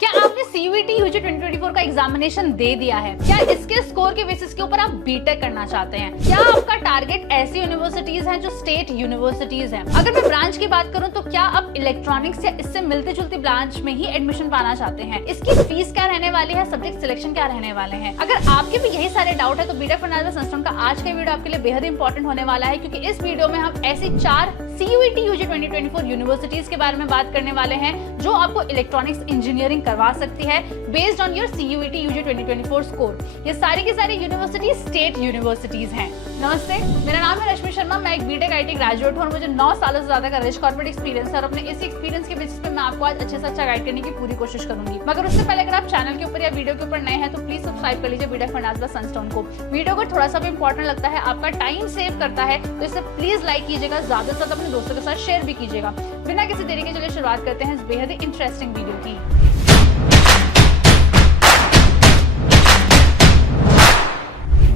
क्या आपने CUET UG 2024 का एग्जामिनेशन दे दिया है? क्या इसके स्कोर के बेसिस के ऊपर आप बीटेक करना चाहते हैं? क्या आपका टारगेट ऐसी यूनिवर्सिटीज हैं जो स्टेट यूनिवर्सिटीज हैं? अगर मैं ब्रांच की बात करूं तो क्या आप इलेक्ट्रॉनिक्स या इससे मिलती जुलती ब्रांच में ही एडमिशन पाना चाहते हैं? इसकी फीस क्या रहने वाली है? सब्जेक्ट सिलेक्शन क्या रहने वाले हैं? अगर आपके भी यही सारे डाउट है तो बीटेक फर्नांडिस संस्थान का आज का वीडियो आपके लिए बेहद इंपॉर्टेंट होने वाला है, क्योंकि इस वीडियो में हम ऐसी 4 CUET UG 2024 यूनिवर्सिटीज के बारे में बात करने वाले हैं जो आपको इलेक्ट्रॉनिक्स इंजीनियरिंग करवा सकती है based on your CUET UG 2024 score. ये सारी की सारी यूनिवर्सिटी स्टेट यूनिवर्सिटीज हैं। नमस्ते, मेरा नाम है रश्मि शर्मा। मैं एक बीटेक IT ग्रेजुएट हूं और मुझे 9 सालों से ज्यादा का रिच कॉर्पोरेट एक्सपीरियंस है और अपने इस एक्सपीरियंस के बेसिस पे मैं आपको आज अच्छे से अच्छा गाइड करने की पूरी कोशिश करूंगी। मगर उससे पहले अगर आप चैनल के ऊपर या वीडियो के ऊपर नए हैं तो प्लीज सब्सक्राइब कर लीजिए बीटेक फर्नांडिस संस्थान को। वीडियो को थोड़ा सा भी इंपॉर्टेंट लगता है, आपका टाइम सेव करता है, तो इसे प्लीज लाइक कीजिएगा, ज्यादा से ज्यादा अपने दोस्तों के साथ शेयर भी कीजिएगा। बिना किसी देरी के चलिए शुरुआत करते हैं इस बेहद ही इंटरेस्टिंग वीडियो की।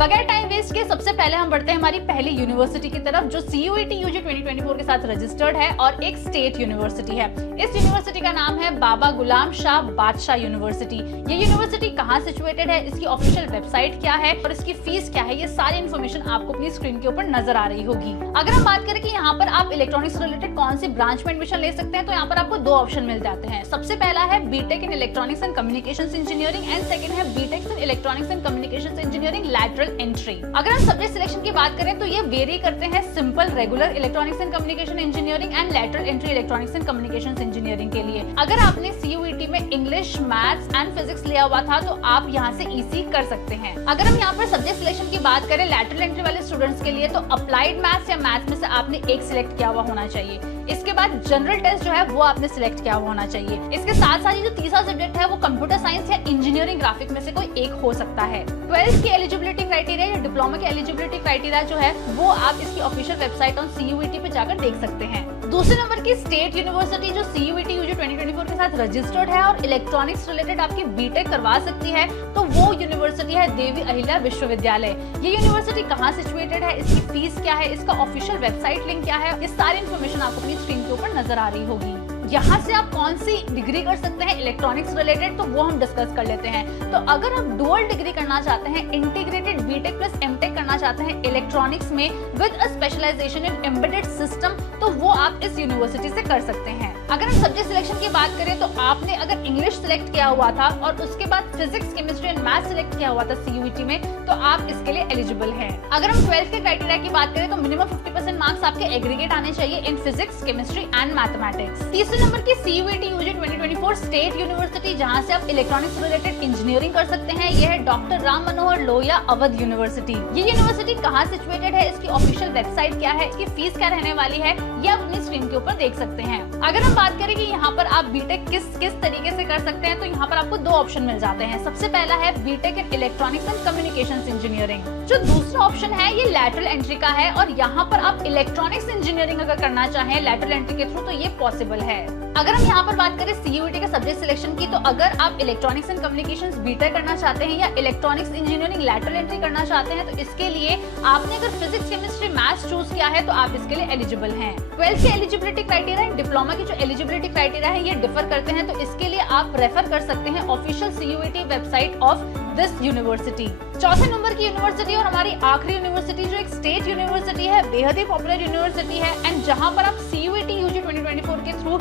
बगैर टाइम वेस्ट के सबसे पहले हम बढ़ते हैं हमारी पहली यूनिवर्सिटी की तरफ जो CUET UG 2024 के साथ रजिस्टर्ड है और एक स्टेट यूनिवर्सिटी है। इस यूनिवर्सिटी का नाम है बाबा गुलाम शाह बादशाह यूनिवर्सिटी। ये यूनिवर्सिटी कहाँ सिचुएटेड है, इसकी ऑफिशियल वेबसाइट क्या है और इसकी फीस क्या है, ये सारी इन्फॉर्मेशन आपको अपनी स्क्रीन के ऊपर नजर आ रही होगी। अगर हम बात करें कि यहाँ पर आप इलेक्ट्रॉनिक्स से रिलेटेड कौन सी ब्रांच में एडमिशन ले सकते हैं तो यहाँ पर आपको 2 ऑप्शन मिल जाते हैं। सबसे पहला है BTech in electronics and communications engineering and second है BTech in electronics and communications engineering lateral entry. अगर हम सब्जेक्ट सिलेक्शन की बात करें तो ये वेरी करते हैं simple, regular electronics and communication engineering and lateral entry electronics and communications engineering के लिए। अगर आपने CUET में इंग्लिश, मैथ्स एंड फिजिक्स लिया हुआ था तो आप यहाँ से EC कर सकते हैं। अगर हम यहाँ पर सब्जेक्ट सिलेक्शन की बात करें लैटरल एंट्री वाले स्टूडेंट्स के लिए तो अप्लाइड मैथ्स या मैथ्स में से आपने एक सिलेक्ट किया हुआ होना चाहिए। इसके बाद जनरल टेस्ट जो है वो आपने सिलेक्ट किया हुआ होना चाहिए। इसके साथ साथ जो तीसरा सब्जेक्ट है वो कंप्यूटर साइंस या इंजीनियरिंग ग्राफिक में से कोई एक हो सकता है। 12th की एलिजिबिलिटी क्राइटेरिया या डिप्लोमा की एलिजिबिलिटी क्राइटेरिया जो है वो आप इसकी ऑफिशियल वेबसाइट ऑन CUET पे जाकर देख सकते हैं। दूसरे नंबर की स्टेट यूनिवर्सिटी जो CUET UG 2024 के साथ रजिस्टर्ड है और इलेक्ट्रॉनिक्स रिलेटेड आपकी बीटेक करवा सकती है तो वो यूनिवर्सिटी है देवी अहिल्या विश्वविद्यालय। ये यूनिवर्सिटी कहाँ सिचुएटेड है, इसकी फीस क्या है, इसका ऑफिशियल वेबसाइट लिंक क्या है, ये सारी इन्फॉर्मेशन आपको अपनी स्क्रीन के ऊपर नजर आ रही होगी। यहाँ से आप कौन सी डिग्री कर सकते हैं इलेक्ट्रॉनिक्स रिलेटेड तो वो हम डिस्कस कर लेते हैं। तो अगर आप डुअल डिग्री करना चाहते हैं, इंटीग्रेटेड बीटेक प्लस एमटेक करना चाहते हैं इलेक्ट्रॉनिक्स में with a specialization in embedded system तो वो आप इस यूनिवर्सिटी से कर सकते हैं। अगर हम सब्जेक्ट सिलेक्शन की बात करें तो आपने अगर इंग्लिश सिलेक्ट किया हुआ था और उसके बाद physics, chemistry and math select किया हुआ था CUET में तो आप इसके लिए एलिजिबल हैं। अगर हम 12th के क्राइटेरिया की बात करें तो मिनिमम 50% मार्क्स आपके एग्रीगेट आने चाहिए in physics, chemistry and mathematics. तीसरे नंबर की CUET UG 2024 स्टेट यूनिवर्सिटी जहां से आप इलेक्ट्रॉनिक्स रिलेटेड इंजीनियरिंग कर सकते हैं, यह है डॉक्टर राम मनोहर लोहिया अवध यूनिवर्सिटी। ये यूनिवर्सिटी कहाँ सिचुएटेड है, इसकी ऑफिशियल वेबसाइट क्या है, इसकी फीस क्या रहने वाली है, ये आप अपनी स्क्रीन के ऊपर देख सकते हैं। अगर हम बात करें कि यहाँ पर आप बीटेक किस तरीके से कर सकते हैं तो यहाँ पर आपको 2 ऑप्शन मिल जाते हैं। सबसे पहला है BTech in electronics and communications engineering. जो दूसरा ऑप्शन है ये लैटरल एंट्री का है और यहाँ पर आप इलेक्ट्रॉनिक्स इंजीनियरिंग अगर करना चाहें लैटरल एंट्री के थ्रू तो ये पॉसिबल है। अगर हम यहाँ पर बात करें CUET के सब्जेक्ट सिलेक्शन की तो अगर आप इलेक्ट्रॉनिक्स एंड कम्युनिकेशंस बीटेक करना चाहते हैं या इलेक्ट्रॉनिक्स इंजीनियरिंग लैटरल एंट्री करना चाहते हैं तो इसके लिए आपने अगर फिजिक्स, केमिस्ट्री, मैथ्स चूज किया है तो आप इसके लिए एलिजिबल हैं। 12th के एलिजिबिलिटी क्राइटेरिया एंड डिप्लोमा की जो एलिजिबिलिटी क्राइटेरिया है ये डिफर करते हैं तो इसके लिए आप रेफर कर सकते हैं official CUET website of this university. चौथे नंबर की यूनिवर्सिटी और हमारी आखिरी यूनिवर्सिटी जो एक स्टेट यूनिवर्सिटी है, बेहद ही पॉपुलर यूनिवर्सिटी है एंड जहां पर आप CUET UG 2024 के थ्रू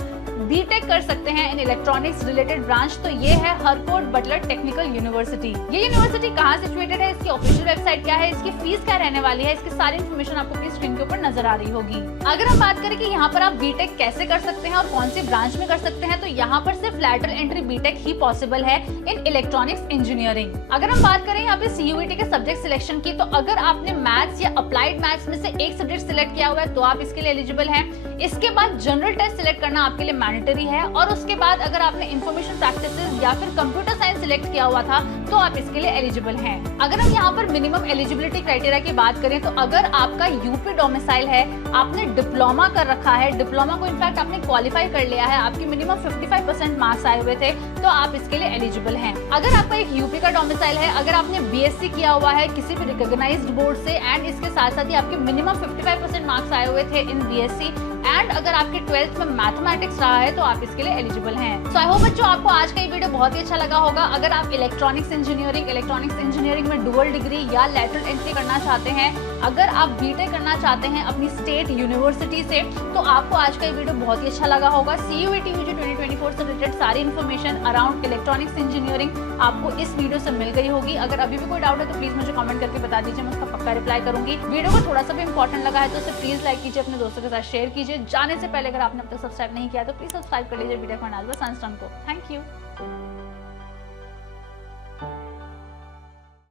बीटेक कर सकते हैं इन इलेक्ट्रॉनिक्स रिलेटेड ब्रांच तो ये है हरकोट बटलर टेक्निकल यूनिवर्सिटी। ये यूनिवर्सिटी कहाँ सिचुएटेड है, इसकी ऑफिशियल वेबसाइट क्या है, इसकी फीस क्या रहने वाली है, इसकी सारी इन्फॉर्मेशन आपको अपनी स्क्रीन के ऊपर नजर आ रही होगी। अगर हम बात करें कि यहाँ पर आप बीटेक कैसे कर सकते हैं और कौन सी ब्रांच में कर सकते हैं तो यहाँ पर सिर्फ लैटरल एंट्री बीटेक ही पॉसिबल है इन इलेक्ट्रॉनिक्स इंजीनियरिंग। अगर हम बात करें यहाँ पे CUET के सब्जेक्ट सिलेक्शन की तो अगर आपने मैथ्स या अप्लाइड मैथ्स में से एक सब्जेक्ट सिलेक्ट किया हुआ है तो आप इसके लिए एलिजिबल हैं। इसके बाद जनरल टेस्ट सिलेक्ट करना आपके लिए मैंडेटरी है और उसके बाद अगर आपने इंफॉर्मेशन प्रैक्टिसेस या फिर कंप्यूटर साइंस सिलेक्ट किया हुआ था तो आप इसके लिए एलिजिबल हैं। अगर हम यहाँ पर मिनिमम एलिजिबिलिटी क्राइटेरिया की बात करें तो अगर आपका यूपी डोमिसाइल है, आपने डिप्लोमा कर रखा है, डिप्लोमा को इनफैक्ट आपने क्वालिफाई कर लिया है, आपकी मिनिमम 55% मार्क्स आए हुए थे तो आप इसके लिए एलिजिबल हैं। अगर आपका एक यूपी का डोमिसाइल है, अगर आपने BSc किया हुआ है किसी भी रिकॉग्नाइज्ड बोर्ड से एंड इसके साथ साथ ही आपके मिनिमम 55% मार्क्स आए हुए थे इन BSc एंड अगर आपके 12th में मैथमेटिक्स रहा है तो आप इसके लिए एलिजिबल हैं। सो आई होप बच्चों आपको आज का ये वीडियो बहुत ही अच्छा लगा होगा। अगर आप इलेक्ट्रॉनिक्स इंजीनियरिंग में डुअल डिग्री या लैटरल एंट्री करना चाहते हैं, अगर आप बीटेक करना चाहते हैं अपनी स्टेट यूनिवर्सिटी से, तो आपको आज का ये वीडियो बहुत ही अच्छा लगा होगा। CUET UG 2024 से रिलेटेड सारी इन्फॉर्मेशन अराउंड इलेक्ट्रॉनिक्स इंजीनियरिंग आपको इस वीडियो से मिल गई होगी। अगर अभी भी कोई डाउट है तो प्लीज मुझे कमेंट करके बता दीजिए, मैं उसका पक्का रिप्लाई करूंगी। वीडियो को थोड़ा सा भी इंपॉर्टेंट लगा है तो उसे प्लीज लाइक कीजिए, अपने दोस्तों के साथ शेयर कीजिए। जाने से पहले अगर आपने अब तक सब्सक्राइब नहीं किया तो प्लीज सब्सक्राइब कर लीजिए वीडियो को। Thank you.